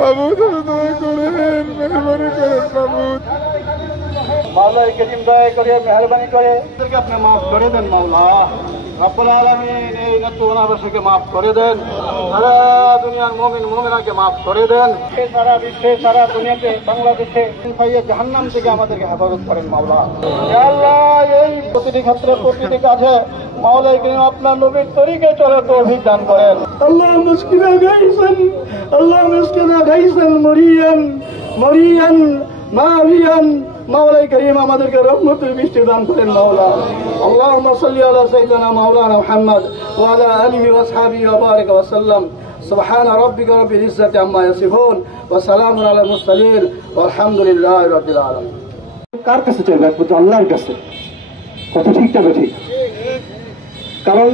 মাবুদ দয়া করেন, মেহরবানি করেন মাবুদ। মাওলা করিম দয়া করে মেহরবানি করে এদেরকে আপনি মাফ করে দেন মাওলা রব্বুল আলামিন। এই নতুনবাসীকে মাফ করে দেন, সারা দুনিয়ার মুমিন মুমিনাকে মাফ করে দেন। সারা বিশ্বে সারা দুনিয়াতে বাংলাদেশে জাহান্নাম থেকে আমাদেরকে হেফাজত করেন মাওলা। ইয়া আল্লাহ, এই প্রতিটি ক্ষেত্রে প্রতিটি কাজে মাওলা করিম আপনার নবীর তরিকে চলার তৌফিক দান করেন। আল্লাহ মুশকিলা গাইছেন, আল্লাহ মুশকিলা গাইছেন মরিয়ান মরিয়ান মারিয়ান। মাওলা করিম আমাদেরকে রহমতের বৃষ্টি দান করেন মাওলা। আল্লাহুম্মা সাল্লি আলা সাইয়্যিদিনা মাওলানা মুহাম্মদ ওয়া আলা আলিহি ওয়া আসহাবিহি ওয়া বারিক ওয়া সাল্লাম। সুবহান রাব্বিকা রাব্বিল ইজ্জাতি আম্মা ইয়াসিফুন ওয়া সালামুন আলাল মুরসালিন ওয়ালহামদুলিল্লাহি রাব্বিল আলামিন। কার কাছে চাইবে? একমাত্র আল্লাহর কাছে। কত ঠিক না ঠিক? কারণ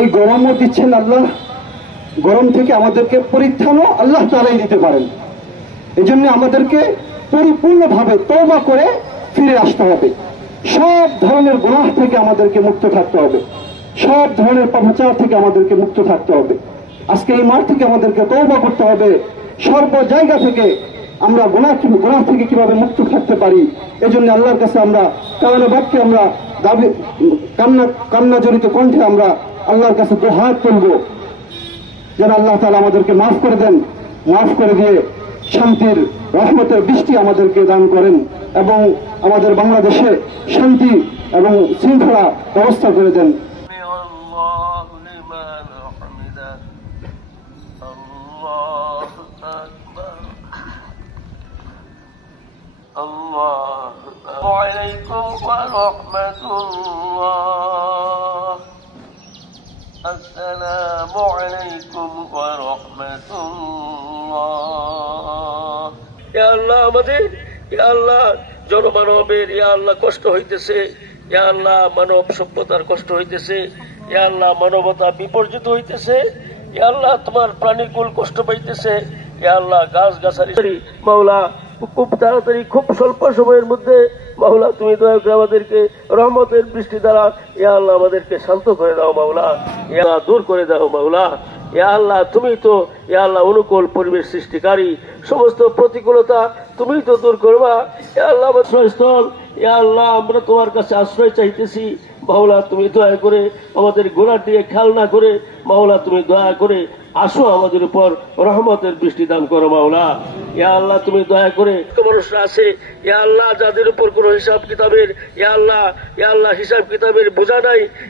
এই গরমও দিচ্ছেন আল্লাহ, গরম থেকে আমাদেরকে পরিত্রাণও আল্লাহ তাআলাই দিতে পারেন। এজন্য আমাদেরকে পরিপূর্ণভাবে তওবা করে ফিরে আসতে হবে। সব ধরনের গুনাহ থেকে আমাদেরকে মুক্ত থাকতে হবে, সব ধরনের পাপাচার থেকে আমাদেরকে মুক্ত থাকতে হবে। আজকে এই মাঠ থেকে আমাদেরকে তওবা করতে হবে। সর্ব জায়গা থেকে আমরা গুনাহ থেকে কিভাবে মুক্ত থাকতে পারি, এজন্য আল্লাহর কাছে আমরা কালামে বাক্যে আমরা দাবি কান্না জড়িত কণ্ঠে আমরা আল্লাহর কাছে দুহাত তুলব যেন আল্লাহ তাআলা আমাদেরকে মাফ করে দেন, মাফ করে দিয়ে শান্তির রহমতের বৃষ্টি আমাদেরকে দান করেন এবং আমাদের বাংলাদেশে শান্তি এবং শৃঙ্খলা ব্যবস্থা করে দেন। আসসালামু আলাইকুম ওয়া রাহমাতুল্লাহ। আসসালামু আলাইকুম ওয়া রাহমাতুল্লাহ। ইয়া আল্লাহ, আমাদের ইয়া আল্লাহ জনমানবের ইয়া আল্লাহ কষ্ট হইতেছে, ইয়া আল্লাহ মানব সভ্যতার কষ্ট হইতেছে, ইয়া আল্লাহ মানবতা বিপর্যিত হইতেছে, ইয়া আল্লাহ তোমার প্রাণীকুল কষ্ট পাইতেছে, ইয়া আল্লাহ গাছ গাছালি মাওলা খুব তাড়াতাড়ি খুব স্বল্প সময়ের মধ্যে মাওলা তুমি দয়া করে আমাদেরকে রহমতের বৃষ্টি দ্বারা ইয়া আল্লাহ আমাদেরকে শান্ত করে দাও মাওলা, ইয়া আল্লাহ দূর করে দাও মাওলা। ইয়া আল্লাহ তুমি তো ইয়া আল্লাহ অনুকূল পরিবেশ সৃষ্টিকারী, সমস্ত প্রতিকূলতা তুমি তো দূর করবা। ইয়া আল্লাহ আশ্রয়স্থল, ইয়া আল্লাহ আমরা তোমার কাছে আশ্রয় চাইতেছি মাওলা। তুমি দয়া করে আমাদের গোলার দিকে খেয়াল না করে মাওলা তুমি দয়া করে আসো আমাদের উপর রহমতের বৃষ্টি দান করো মাওলা। ইয়া আল্লাহ তুমি দয়া করে মানুষরা আছে ইয়া আল্লাহ যাদের উপর কোন হিসাব কিতাবের ইয়া আল্লাহ হিসাব কিতাবের বোঝা নাই,